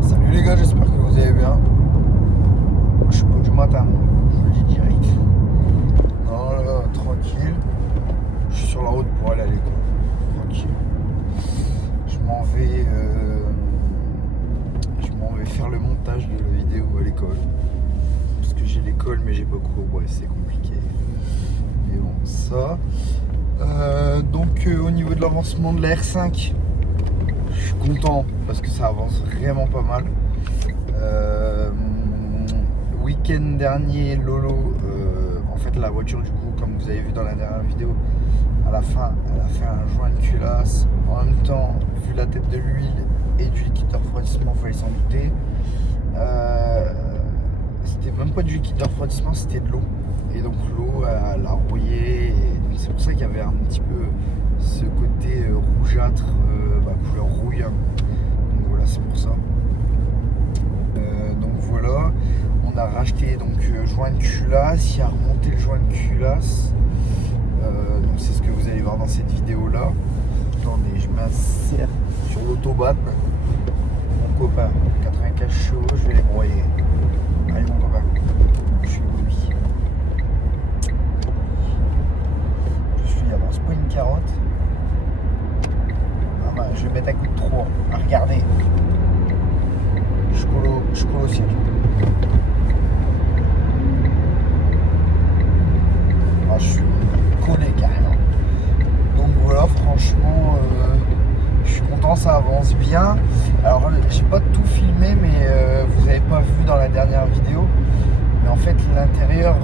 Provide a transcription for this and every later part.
Salut les gars, j'espère que vous allez bien. Je suis pas du matin, je vous le dis direct. Non, là, tranquille. Je suis sur la route pour aller à l'école. Tranquille. Je m'en vais faire le montage de la vidéo à l'école. Parce que j'ai l'école, mais j'ai pas cours. Ouais, c'est compliqué. Mais bon, ça. Donc, au niveau de l'avancement de la R5, je suis content parce que ça avance vraiment pas mal. Week-end dernier, Lolo, en fait la voiture du coup, comme vous avez vu dans la dernière vidéo, à la fin, elle a fait un joint de culasse. En même temps, vu la tête de l'huile et du liquide de refroidissement, il fallait s'en douter. C'était même pas du liquide de refroidissement, c'était de l'eau. Et donc l'eau, elle a rouillé. C'est pour ça qu'il y avait un petit peu ce côté rougeâtre, couleur rouille. Hein. Donc voilà, c'est pour ça. Donc voilà, on a racheté donc joint de culasse, il a remonté le joint de culasse. Donc c'est ce que vous allez voir dans cette vidéo là. Attendez, je m'insère sur l'autobahn. Mon copain, 95 chevaux, je vais les broyer. Allez mon copain, je suis lui. Il avance pas une carotte. Ah bah, je vais mettre un coup de trop. Ah, regardez. Je colle au siège. Ah, je suis collé carrément. Donc voilà, franchement, je suis content, ça avance bien. Alors, j'ai pas tout filmé, mais vous avez pas vu dans la dernière vidéo. Mais en fait, l'intérieur,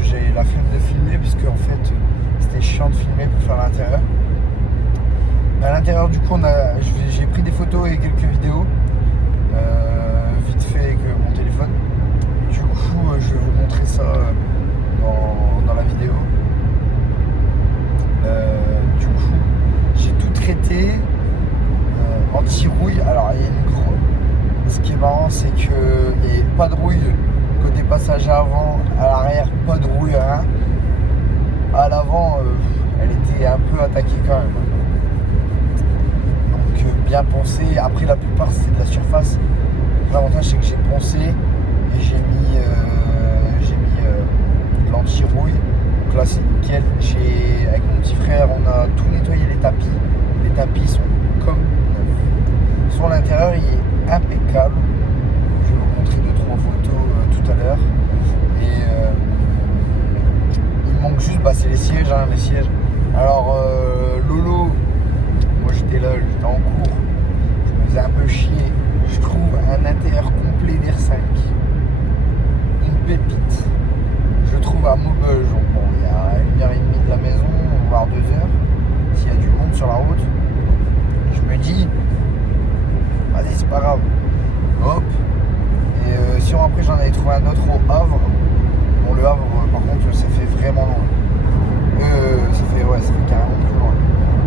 j'ai la flemme de filmer, puisque en fait, c'était chiant de filmer pour faire l'intérieur. À l'intérieur, du coup, j'ai pris des photos et quelques vidéos, vite fait avec mon téléphone. Du coup, je vais vous montrer ça dans la vidéo. Du coup, j'ai tout traité anti-rouille. Alors, il y a une grosse. Ce qui est marrant, c'est qu'il n'y a pas de rouille côté passager avant, à l'arrière, pas de rouille, rien. À l'avant, elle était un peu attaquée quand même. Bien poncé. Après, la plupart c'est de la surface. L'avantage c'est que j'ai poncé et j'ai mis de l'anti-rouille. Donc là c'est nickel. Avec mon petit frère, on a tout nettoyé les tapis. Les tapis sont comme neufs. Sur l'intérieur, il est impeccable. Je vais vous montrer 2-3 photos tout à l'heure. Et il manque juste, c'est les sièges, hein, les sièges. Alors Lolo. Moi j'étais là, j'étais en cours, je me faisais un peu chier. Je trouve un intérieur complet d'R5, une pépite. Je trouve à Maubeuge, bon, il y a 1h30 de la maison, voire 2 heures, s'il y a du monde sur la route. Je me dis, vas-y c'est pas grave, hop. Et si après j'en avais trouvé un autre au Havre, bon le Havre par contre ça fait vraiment loin. Ça fait carrément plus loin.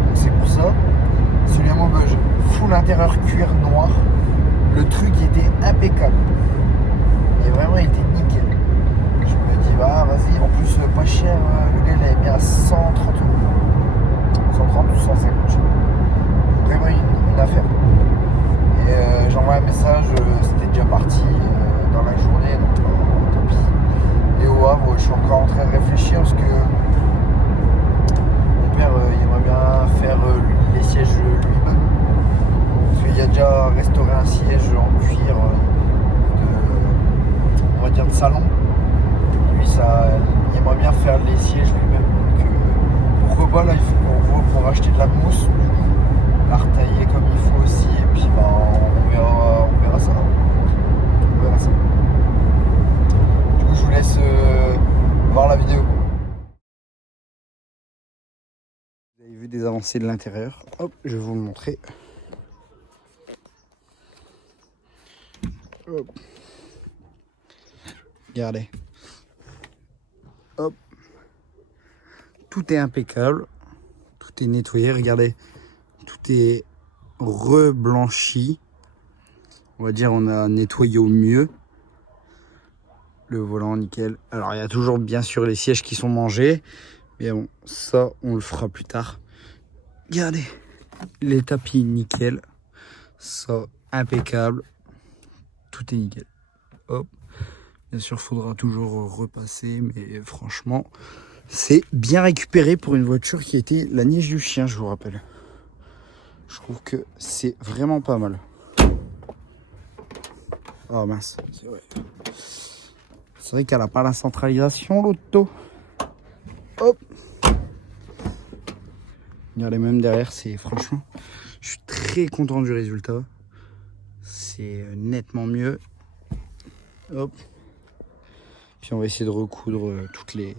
Donc c'est pour ça. Celui à Maubeuge, full intérieur cuir noir. Le truc était impeccable. Et vraiment, il était nickel. Je me dis, vas-y. En plus, pas cher. Le gars, il avait mis à 130 €. 130 ou 150, je sais pas. Vraiment une affaire. Et j'envoie un message. C'était déjà parti dans la journée. Donc, tant pis. Et au Havre, je suis encore en train de réfléchir parce que mon père, il aimerait bien faire les sièges lui-même. Parce qu'il y a déjà restauré un siège en cuir on va dire de salon. Lui, il aimerait bien faire les sièges lui-même. Donc pourquoi pas, là il faut qu'on voit pour acheter de la mousse, la retailler comme il faut aussi, et puis on verra ça. On verra ça. Du coup je vous laisse voir la vidéo. Vous avez vu des avancées de l'intérieur. Hop, je vais vous le montrer. Hop. Regardez. Hop. Tout est impeccable. Tout est nettoyé. Regardez. Tout est reblanchi. On va dire on a nettoyé au mieux. Le volant nickel. Alors il y a toujours bien sûr les sièges qui sont mangés. Mais bon, ça on le fera plus tard. Regardez. Les tapis, nickel. Ça, impeccable. Tout est nickel. Hop. Bien sûr, faudra toujours repasser, mais franchement, c'est bien récupéré pour une voiture qui était la nièce du chien, je vous rappelle. Je trouve que c'est vraiment pas mal. Oh mince, c'est vrai. C'est vrai qu'elle n'a pas la centralisation, l'auto. Hop. Regardez, même derrière, c'est franchement, je suis très content du résultat. C'est nettement mieux. Hop. Puis on va essayer de recoudre toutes les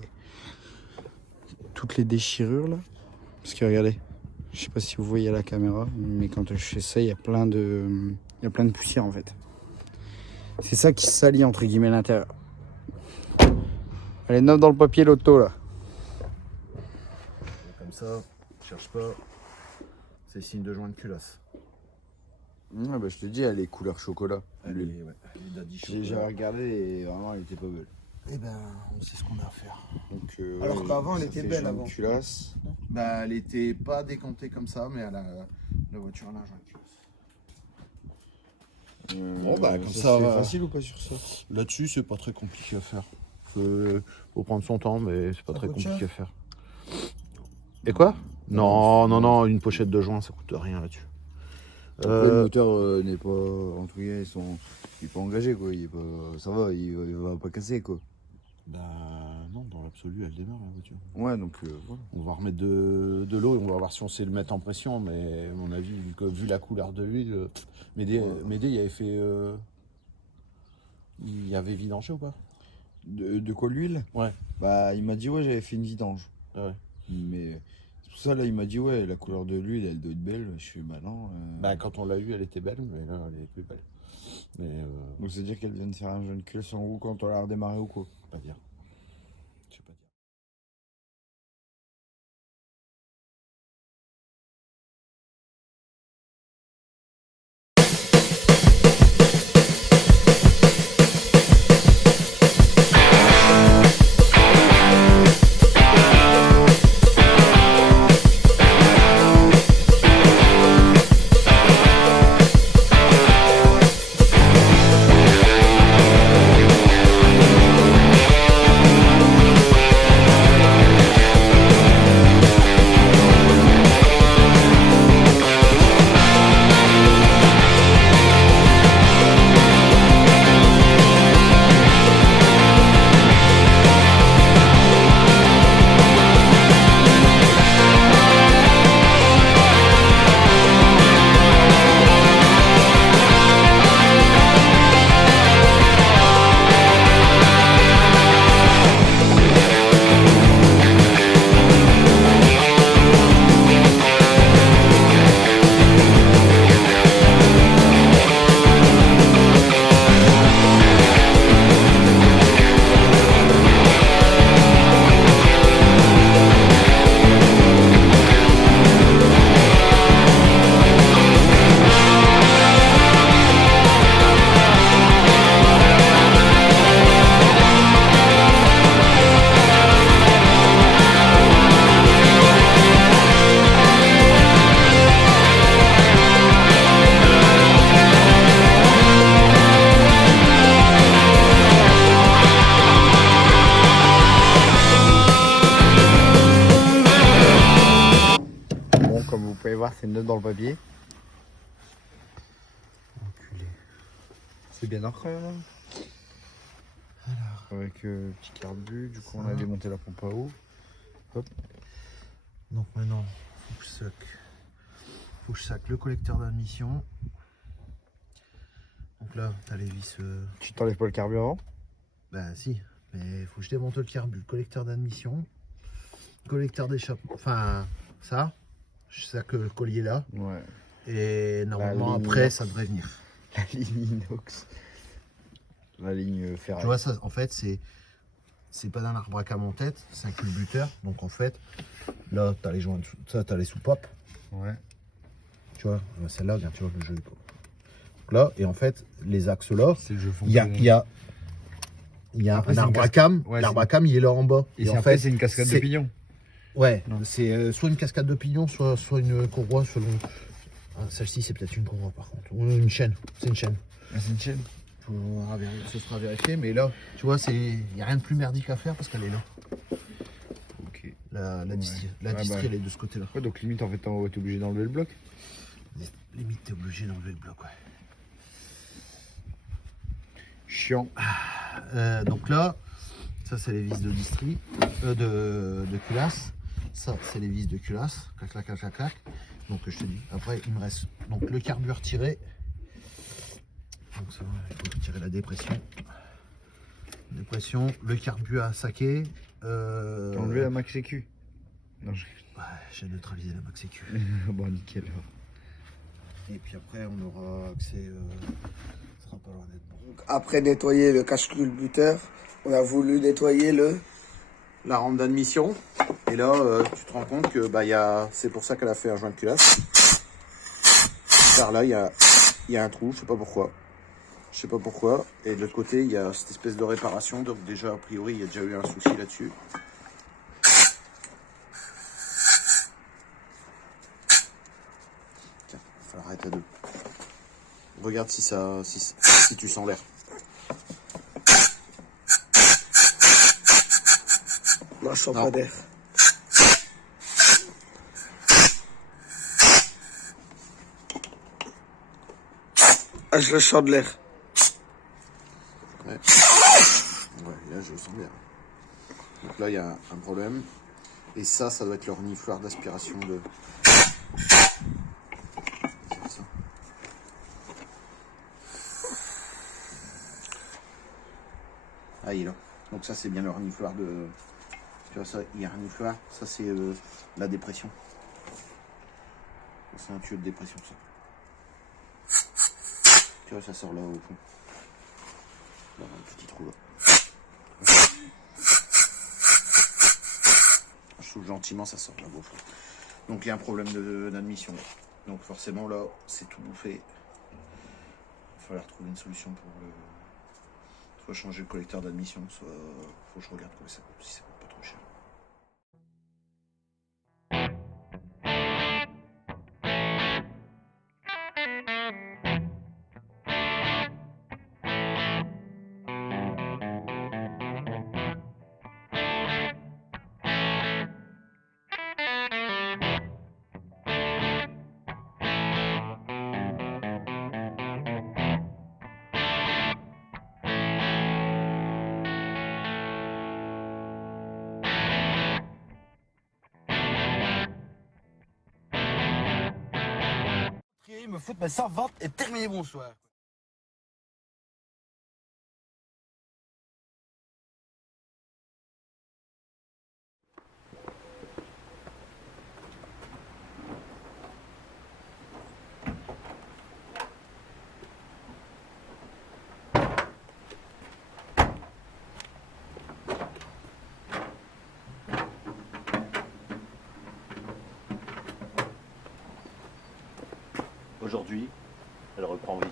déchirures là. Parce que regardez, je sais pas si vous voyez à la caméra, mais quand je fais ça, il y a plein de poussière en fait. C'est ça qui salit entre guillemets l'intérieur. Elle est neuve dans le papier l'auto là. Comme ça, cherche pas. C'est signe de joint de culasse. Ah bah je te dis, elle est couleur chocolat. Elle est, ouais, elle est daddy chocolat. J'ai regardé et vraiment elle était pas belle. Eh ben, on sait ce qu'on a à faire. Donc, Alors qu'avant, elle ça était fait belle jaune avant. Culasse. Bah, elle était pas décantée comme ça, mais elle a, la voiture elle a un joint de culasse. Bon, bah, comme ça, C'est facile ou pas sur ça? Là-dessus, c'est pas très compliqué à faire. Faut prendre son temps, mais c'est pas très compliqué à faire. Et quoi? Non, une pochette de joint, ça coûte rien là-dessus. Le moteur n'est pas, en tout cas, il est pas engagé quoi, il est pas, ça va, il va pas casser quoi. Bah non, dans l'absolu, elle démarre la voiture. Ouais, donc voilà. On va remettre de l'eau et on va voir si on sait le mettre en pression, mais à mon avis, vu la couleur de l'huile, Médé, il avait fait... il avait vidanché ou pas? De quoi l'huile? Ouais. Bah il m'a dit ouais, j'avais fait une vidange. Ah ouais. Mais c'est pour ça là il m'a dit ouais, la couleur de l'huile elle doit être belle. Je suis bah non. Bah quand on l'a eu, elle était belle, mais là elle est plus belle. Mais Donc c'est à dire qu'elle vient de faire un jeune culasse en roue quand on l'a redémarré ou quoi? pas dire. Je sais pas dire. Comme vous pouvez voir, c'est neuf dans le papier. Enculé. C'est bien ancré là. Alors, avec petit carbu, du coup on a démonté la pompe à eau. Hop. Donc maintenant, faut que je sac le collecteur d'admission. Donc là, t'as les vis. Tu t'enlèves pas le carburant? Bah si, mais faut que je démonte le carbu, le collecteur d'admission, collecteur d'échappement. Enfin, ça. Je sac le collier là. Ouais. Et normalement ligne après inox. ça devrait venir. La ligne inox. La ligne ferraille. Tu vois ça en fait c'est pas d'un arbre à cam en tête, c'est un culbuteur. Donc en fait là t'as les joints dessous, ça t'as les soupapes. Ouais. Tu vois, celle-là, regarde, tu vois le jeu. Donc là, et en fait, les axes là, C'est le jeu il y a Après, un c'est arbre une à cam. Ouais, l'arbre à cam il est là en bas. Et en après fait, c'est une cascade de c'est- pignons. Ouais, c'est soit une cascade de pignons, soit une courroie selon. Ah, celle-ci, c'est peut-être une courroie par contre. Ou une chaîne. C'est une chaîne. Ah, c'est une chaîne. Ce sera vérifié, mais là, tu vois, il n'y a rien de plus merdique à faire parce qu'elle est là. Ok. La distillerie, bah. elle est de ce côté-là. Ouais, donc limite, en fait, t'es obligé d'enlever le bloc. Limite, t'es obligé d'enlever le bloc, ouais. Chiant. Donc là, ça c'est les vis de distri, de culasse. Ça c'est les vis de culasse. Clac, clac, clac, clac, clac. Donc je te dis, après il me reste donc le carbure tiré. Donc ça, il faut tirer la dépression. Dépression, le carbure à saquer. T'as enlevé la max sécu. Non, Ouais, j'ai neutralisé la max sécu. bon, nickel. Et puis après on aura accès. Ça sera pas loin d'être bon. Donc, après nettoyer le cache-culbuteur, on a voulu nettoyer La rampe d'admission. Et là, tu te rends compte que c'est pour ça qu'elle a fait un joint de culasse. Car là, il y a un trou, je sais pas pourquoi. Et de l'autre côté, il y a cette espèce de réparation. Donc déjà, a priori, il y a déjà eu un souci là-dessus. Tiens, il va falloir arrêter à deux. Regarde si tu sens l'air. Non, je sens pas d'air. Ah, je le sens de l'air. Ouais, là je le sens bien. Donc là il y a un problème. Et ça doit être le renifloir d'aspiration de. Ah, il est là. Donc ça c'est bien le renifloir de. Tu vois ça, il y a un renifloir. Ça c'est la dépression. C'est un tuyau de dépression ça. Tu vois ça sort là au fond. Là, un petit trou là. Je trouve gentiment ça sort là au fond. Donc il y a un problème d'admission. Donc forcément là c'est tout bouffé. Il va falloir trouver une solution pour soit changer le collecteur d'admission, soit faut que je regarde combien ça coûte, si ça coûte pas trop cher. Me foutre mes servantes et terminer mon soir. Aujourd'hui, elle reprend vie.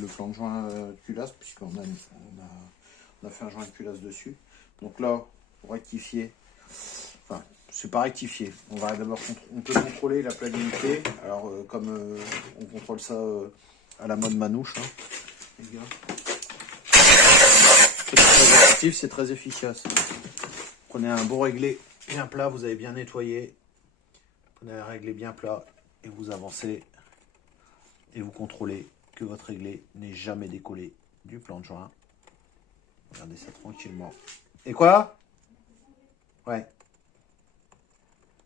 Le flanc de joint culasse, puisqu'on a fait un joint de culasse dessus. Donc là, pour rectifier, enfin, c'est pas rectifier. On va d'abord on peut contrôler la planité. Alors, comme on contrôle ça à la mode manouche, hein, les gars. C'est très effectif, c'est très efficace. Prenez un bon réglé bien plat, vous avez bien nettoyé. Prenez un réglé bien plat et vous avancez. Et vous contrôlez que votre réglé n'est jamais décollé du plan de joint. Regardez ça tranquillement. Et quoi? Ouais.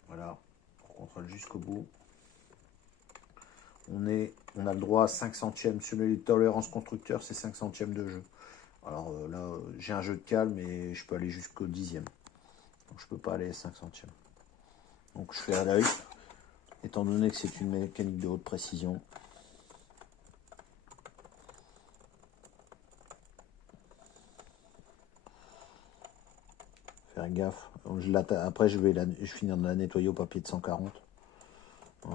Voilà. On contrôle jusqu'au bout. On a le droit à 5 centièmes. Sur les tolérances constructeur, c'est 5 centièmes de jeu. Alors là, j'ai un jeu de calme et je peux aller jusqu'au 10e. Donc je peux pas aller à 5 centièmes. Donc je fais à l'œil. Étant donné que c'est une mécanique de haute précision. Faire gaffe. Après, je finis de la nettoyer au papier de 140.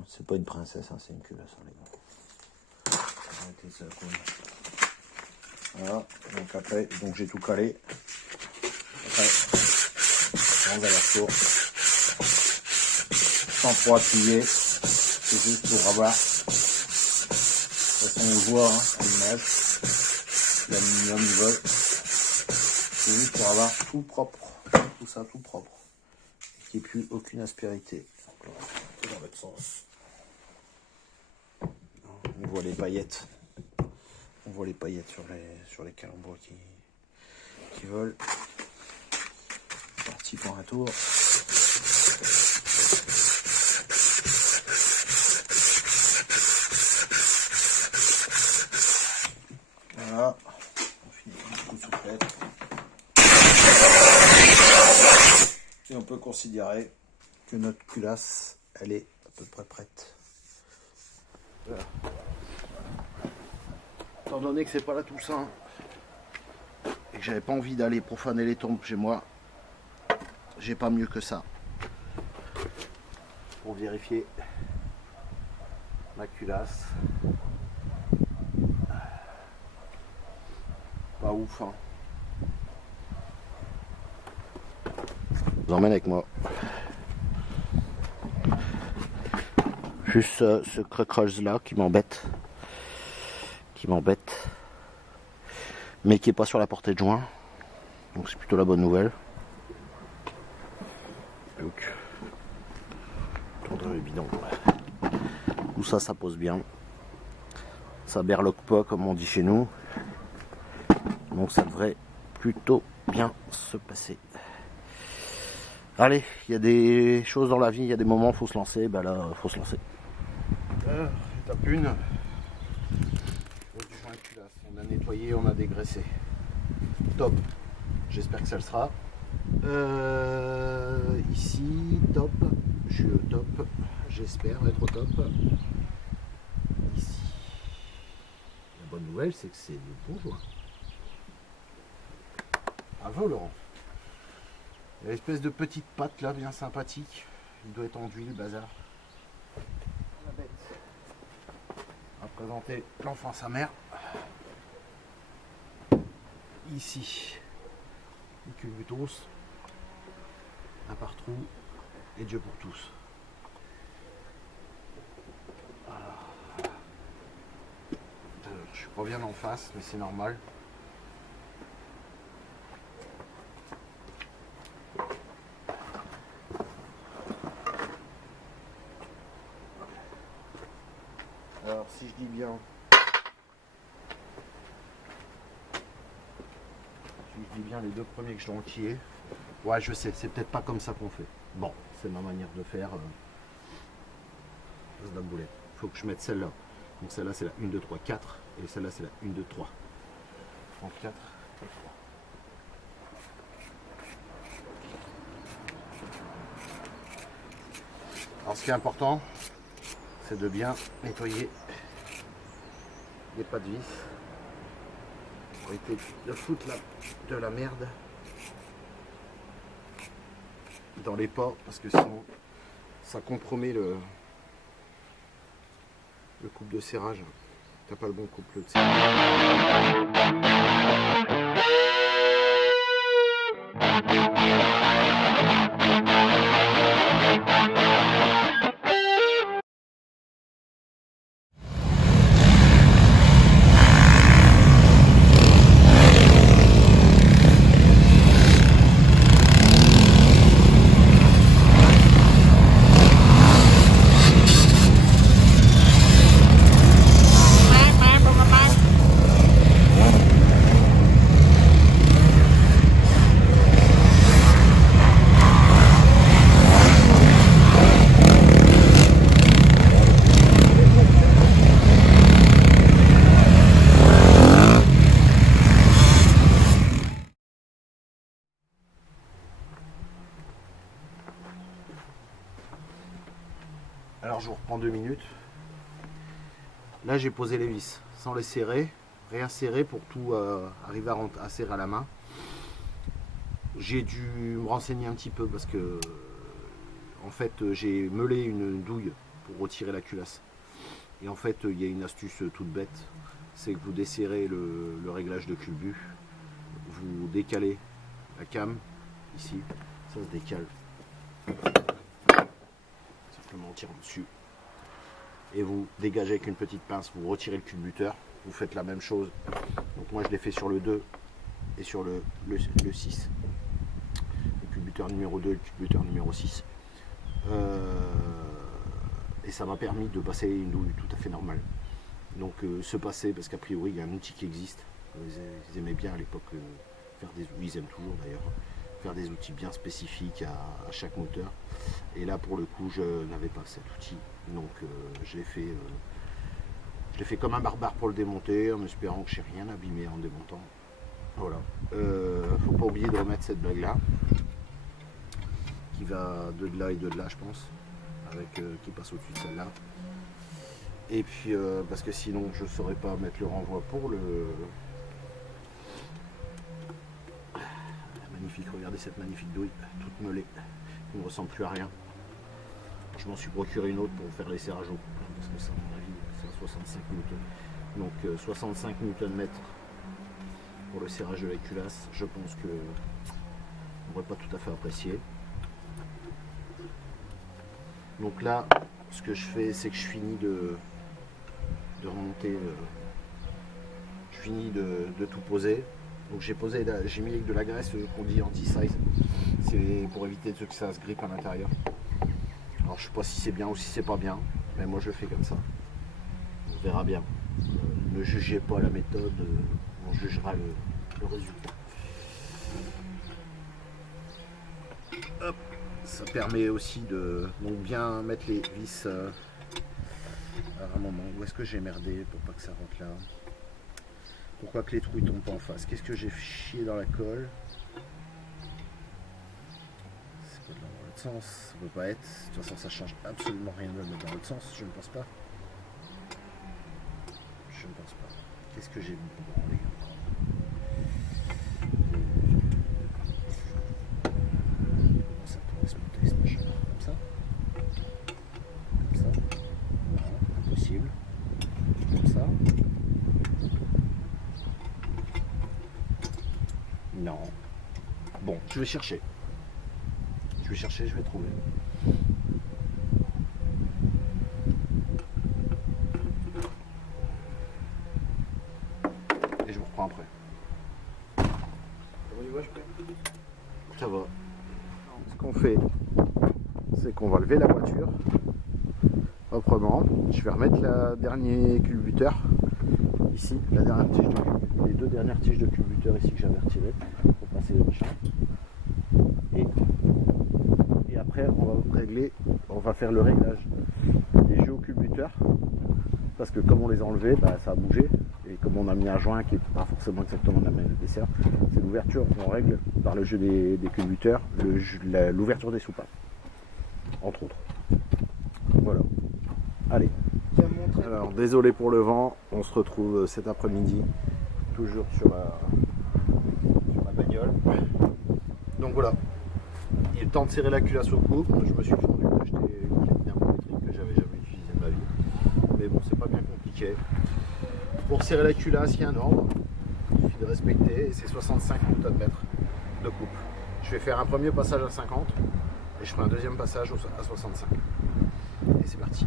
C'est pas une princesse, hein, c'est une culasse, hein, les gars. Arrêtez ça, quoi. Voilà. Donc après, j'ai tout calé. Après, on va aller retour. sans trop appuyer. C'est juste pour avoir. De toute façon, on le voit hein, à l'image. L'aluminium il vole. C'est juste pour avoir tout propre. Tout ça tout propre. Qu'il n'y ait plus aucune aspérité. Donc là, dans l'autre sens. On voit les paillettes. On voit les paillettes sur les calembours qui volent. C'est parti pour un tour. Voilà. On finit un coup de soufflette. Et on peut considérer que notre culasse, elle est à peu près prête. Voilà. Étant donné que c'est pas la Toussaint et que j'avais pas envie d'aller profaner les tombes chez moi, j'ai pas mieux que ça pour vérifier ma culasse. Pas ouf hein. Je vous emmène avec moi. Juste ce creuse là qui m'embête. Mais qui est pas sur la portée de joint. Donc c'est plutôt la bonne nouvelle. Donc tendre le bidon. Tout ça, ça pose bien. Ça berloque pas comme on dit chez nous. Donc ça devrait plutôt bien se passer. Allez, il y a des choses dans la vie, il y a des moments où il faut se lancer, ben là, il faut se lancer. Étape 1. Du joint de culasse. On a nettoyé, on a dégraissé. Top. J'espère que ça le sera. Ici, top. Je suis au top. J'espère être au top. Ici. La bonne nouvelle, c'est que c'est de bons joints. Bravo Laurent. Il y a l'espèce de petite patte là, bien sympathique. Il doit être enduit le bazar. La bête. On va présenter l'enfant sa mère. Ici, les culbutos, un par trou et Dieu pour tous. Alors, je suis pas bien en face, mais c'est normal. Alors si je dis bien, les deux premiers que je dois enquiller, ouais je sais, c'est peut-être pas comme ça qu'on fait. Bon, c'est ma manière de faire. C'est de la boulette. Il faut que je mette celle-là. Donc celle-là c'est la 1, 2, 3, 4. Et celle-là c'est la 1, 2, 3. 34 et 3. Alors ce qui est important, c'est de bien nettoyer les pas de vis pour éviter de foutre de la merde dans les pas, parce que sinon ça compromet le couple de serrage. T'as pas le bon couple de serrage. Alors je vous reprends 2 minutes. Là j'ai posé les vis sans les serrer, réinsérer pour tout arriver à serrer à la main. J'ai dû me renseigner un petit peu parce que en fait j'ai meulé une douille pour retirer la culasse. Et en fait il y a une astuce toute bête, c'est que vous desserrez le réglage de culbut, vous décalez la came ici, ça se décale. Ça simplement en tirant dessus. Et vous dégagez avec une petite pince, vous retirez le culbuteur, vous faites la même chose. Donc moi je l'ai fait sur le 2 et sur le 6. Le culbuteur numéro 2 et le culbuteur numéro 6. Et ça m'a permis de passer une douille tout à fait normale. Donc se passer, parce qu'a priori il y a un outil qui existe. Ils aimaient bien à l'époque faire des outils, ils aiment toujours d'ailleurs, faire des outils bien spécifiques à chaque moteur. Et là pour le coup je n'avais pas cet outil. Donc je l'ai fait comme un barbare pour le démonter, en espérant que je n'ai rien abîmé en démontant. Voilà. Faut pas oublier de remettre cette blague là, qui va de là et de là je pense, avec qui passe au-dessus de celle-là. Et puis parce que sinon je ne saurais pas mettre le renvoi pour le... Magnifique, regardez cette magnifique douille, toute meulée, qui ne ressemble plus à rien. Je m'en suis procuré une autre pour faire les serrages au couple, parce que ça, à mon avis, c'est à 65 Nm. Donc 65 Nm pour le serrage de la culasse, je pense que on n'aurait pas tout à fait apprécié. Donc là, ce que je fais, c'est que je finis de remonter, je finis de tout poser. Donc j'ai mis avec de la graisse qu'on dit anti-size, c'est pour éviter que ça se grippe à l'intérieur. Alors je sais pas si c'est bien ou si c'est pas bien, mais moi je fais comme ça. On verra bien. Ne jugez pas la méthode, on jugera le résultat. Hop. Ça permet aussi de donc bien mettre les vis. Alors un moment, où est-ce que j'ai merdé pour pas que ça rentre là? Pourquoi que les trous ils tombent pas en face? Qu'est-ce que j'ai chié dans la colle? C'est pas dans l'autre sens, ça peut pas être. De toute façon ça change absolument rien de le mettre dans l'autre sens, je ne pense pas. Je ne pense pas. Qu'est-ce que j'ai mis pour branler encore? Comment ça pourrait se monter ce machin? Comme ça? Comme ça? Non, impossible. Comme ça? Non. Bon, je vais chercher. Je vais trouver. Et je vous reprends après. Ça va. Ce qu'on fait, c'est qu'on va lever la voiture proprement. Je vais remettre le dernier culbuteur ici, la dernière tige de culbuteur, les deux dernières tiges de culbuteur ici que j'avais retirées pour passer les machins. Et après on va faire le réglage des jeux au culbuteur, parce que comme on les a enlevés, ça a bougé, et comme on a mis un joint qui n'est pas forcément exactement la même épaisseur, c'est l'ouverture qu'on règle par le jeu des culbuteurs, l'ouverture des soupapes, entre autres. Voilà. Allez. Alors désolé pour le vent, on se retrouve cet après-midi, toujours sur la bagnole. Donc voilà, il est temps de serrer la culasse au cou. Je me suis fendu d'acheter une clé thermométrique que j'avais jamais utilisée de ma vie. Mais bon, c'est pas bien compliqué. Pour serrer la culasse, il y a un ordre, il suffit de respecter, et c'est 65 Nm de couple. Je vais faire un premier passage à 50 et je ferai un deuxième passage à 65. Et c'est parti.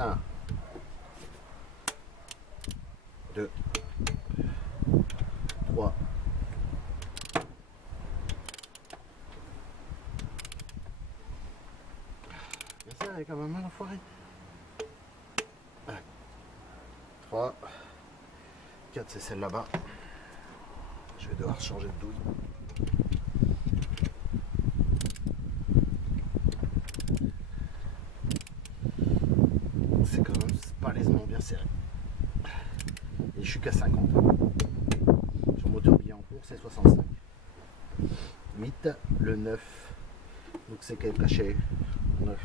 Un, 2, 3, ça est quand même mal enfoiré. 3, 4, c'est celle là-bas. Je vais devoir changer de douille. C'est quand même palaisément bien serré. Et je suis qu'à 50. Sur moteur bien en cours, c'est 65. 8, le 9. Donc c'est quand même caché. 9.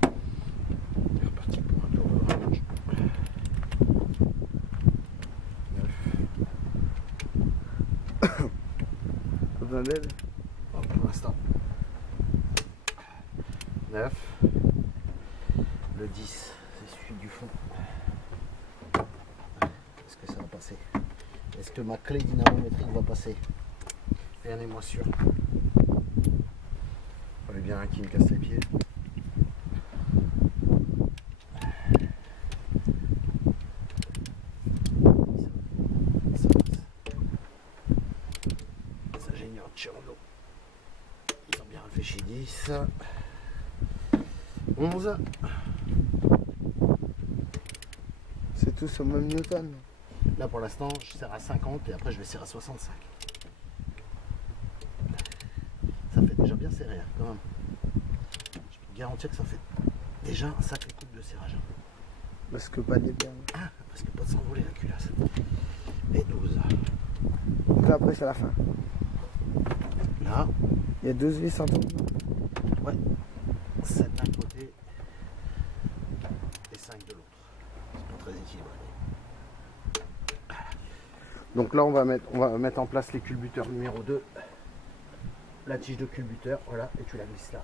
C'est reparti pour un tour de range. besoin d'aide? Pour l'instant. 9. Le 10, c'est celui du fond. Est-ce que ça va passer? Est-ce que ma clé dynamométrique va passer? Rien n'est moins sûr. Il fallait bien un qui me casse les pieds. Les ingénieurs de chez Renault, ils ont bien réfléchi. 10, 11. C'est tous au même Newton. Là pour l'instant je serre à 50 et après je vais serrer à 65. Ça fait déjà bien serré hein, quand même. Je peux garantir que ça fait déjà un sacré coup de serrage. Parce que pas des bien. Ah, parce que pas de s'envoler la culasse. Et 12. Donc là, après, c'est la fin. Là, Il y a 12 vis en tout. ouais. 7 d'un côté et 5 de l'autre. C'est pas très équilibré. Donc là on va mettre en place les culbuteurs numéro 2. La tige de culbuteur, voilà, et tu la glisses là.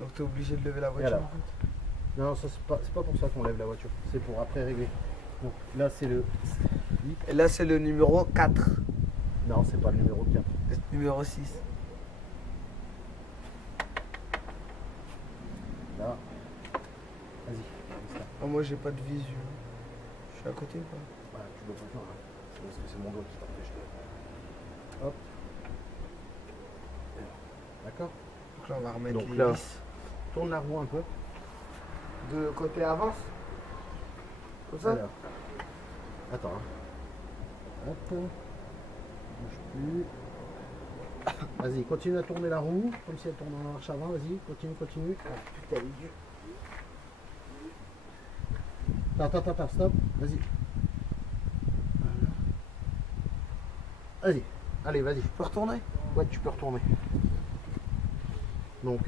Donc t'es obligé de lever la Et voiture alors en fait. Non, ça c'est pas pour ça qu'on lève la voiture, c'est pour après régler. Donc là c'est le. Et là c'est le numéro 4. Non, c'est pas le numéro 4. Numéro 6. Là. Vas-y, glisse là. Ah, moi j'ai pas de visu. Je suis à côté ou pas? Voilà, tu dois pas le faire, hein. C'est parce que c'est mon doigt qui t'empêche de. Hop. D'accord. Donc là on va remettre Donc les là, vis. tourne la roue un peu. De côté avance. Comme ça. Alors. Attends. Hein. Hop. Bouge plus. Vas-y, continue à tourner la roue, comme si elle tourne en marche avant. Vas-y, continue. Ah, putain, il est dur. Attends, stop. Vas-y. Vas-y. Allez, vas-y. Tu peux retourner? Ouais, tu peux retourner. Donc,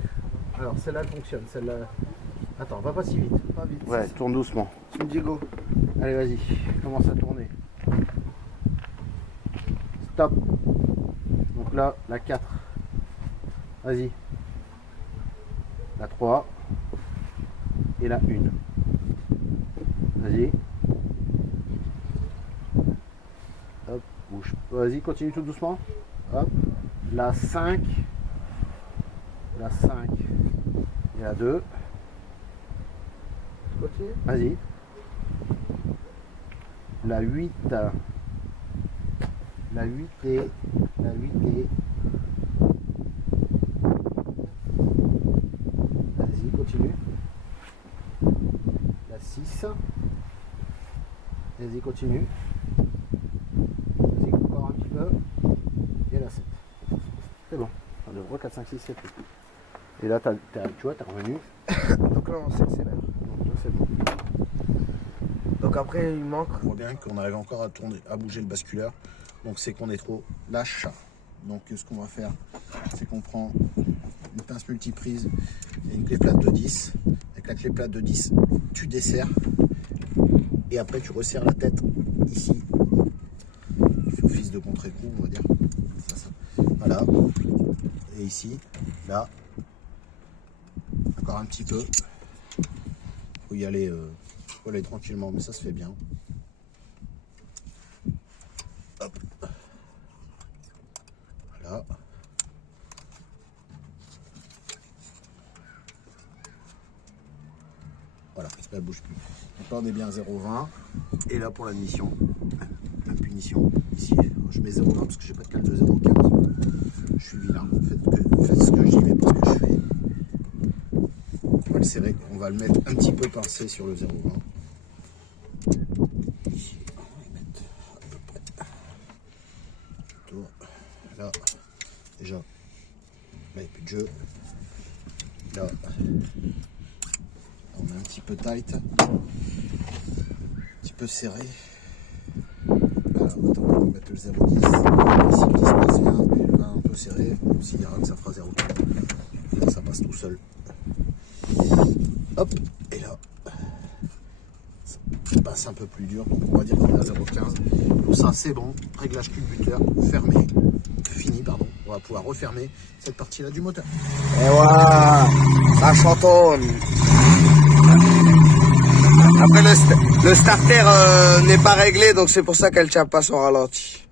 alors celle-là elle fonctionne. Celle-là. Attends, va pas si vite. Pas vite. Ouais, tourne doucement. Tu me dis go. Allez, vas-y. Commence à tourner. Stop. Donc là, la 4. Vas-y. La 3. Et la 1. Vas-y. Hop, bouge. Vas-y, continue tout doucement. Hop. La 5. La 5. Et la 2. Continue. Vas-y. La 8. La 8 et. La 8 et. Vas-y, continue. La 6. Vas-y, continue. Vas-y, encore un petit peu. Et la 7. C'est bon. 1, 2, 3, 4, 5, 6, 7. Et là, tu vois, t'es revenu. Donc là on s'accélère. Donc c'est bon. Donc après il manque. On voit bien qu'on arrive encore à tourner, à bouger le basculeur. Donc c'est qu'on est trop lâche. Donc ce qu'on va faire, c'est qu'on prend une pince multiprise et une clé plate de 10. Avec la clé plate de 10, tu desserres. Et après tu resserres la tête ici. Tu fais office de contre-écrou, on va dire. Ça. Voilà. Et ici, là. Encore un petit peu. Faut y aller, tranquillement, mais ça se fait bien. Hop. Voilà. Voilà, là elle bouge plus. Donc là on est bien à 0,20. Et là pour l'admission, la punition, ici je mets 0,20 parce que j'ai pas de cale de 0,15. Je suis vilain, faites ce que je dis mais pas ce que je fais. On va le serrer, on va le mettre un petit peu pincé sur le 0,20. Ici, on va le mettre à peu près. Autour. Là, déjà, là il n'y a plus de jeu. Là, on est un petit peu tight, un petit peu serré. Là, attends, on va mettre le 0,10. Ici, le 10 passe bien, là un peu serré, on considérera que ça fera 0,4. Là, ça passe tout seul. Hop, et là, passe un peu plus dur. Donc on va dire qu'on est à 0,15. Pour ça, c'est bon. Réglage culbuteur, fermé. Fini, pardon. On va pouvoir refermer cette partie-là du moteur. Et voilà, ça chantonne. Après le starter n'est pas réglé, donc c'est pour ça qu'elle tient pas son ralenti.